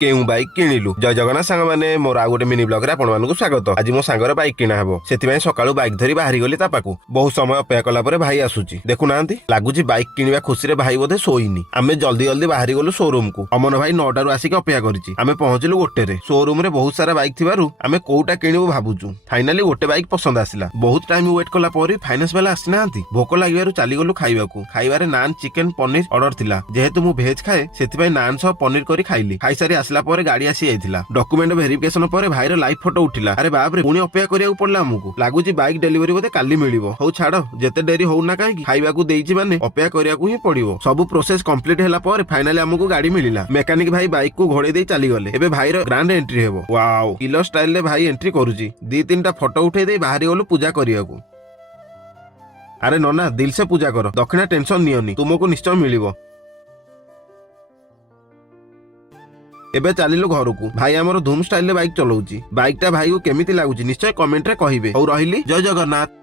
केउ बाइक किणिलु जय जगन्नाथ सांग माने मोर आउ गोटे मिनी ब्लॉग रे आपण मानकु स्वागत। आज मो सांगर बाइक किणा हबो सेति सकाळु बाइक धरी बाहरी गली ता पाकु बहुत समय अपेक्षा कला परे भाई आसुची देखु नांती लागुची बाइक किनिबा खुशी रे भाई बोधे सोईनी। आमे जल्दी जल्दी बाहरी गलु शोरूम को। अमन भाई 9टा रु आसी के अपेक्षा करिची। आमे पहुंचलु गोटे रे। शोरूम रे बहुत सारा बाइक थिबारु आमे कोउटा किनिबु भाबुचु। फाइनली गोटे बाइक पसंद आसिला। बहुत टाइम वेट कला परे फाइनेंस वाला आसी नांती। भोक लागिबारु चाली गलु खाइबाकू। खाइबारे नान चिकन पनीर ऑर्डर थिला। जेहेतु मु भेज खाए सेति भाई नान सह पनीर करी खाइली। खाइ सारी आसला परे गाड़ी आसी जाइथिला। डॉक्यूमेंट वेरिफिकेशन परे भाईर लाइव फोटो उठिला। अरे बाप रे पुणी अपेक्षा करिया पड़ला हमकु। लागुची बाइक डिलीवरी बोधे काली मिलिबो। हौ छाड़ो जेते डेरी हो ना काहे खाइबाकू देइची माने अपेक्षा करिया ही पड़िबो। सब प्रोसेस कंप्लीट हैला परे फाइनली हमकु गाड़ी मिलिला। मैकेनिक भाई बाइक को घोड़े दे चली गले। एबे भाईर ग्रांड एंट्री हेबो। वाओ किलर स्टाइल रे भाई एंट्री करूची। 2-3टा फोटो उठे दे बाहरी गलु पूजा करियाकू। अरे नना दिल से पूजा करो दक्षिणा टेंशन नियोनी तुमको निश्चय मिलिबो। एबे चलिलु घर को। भाई हमर धूम स्टाइल रे बाइक चलाउची। बाइक टा भाई को केमिति लागुची निश्चय कमेंट रे कहिबे। और रहिली जय जगन्नाथ।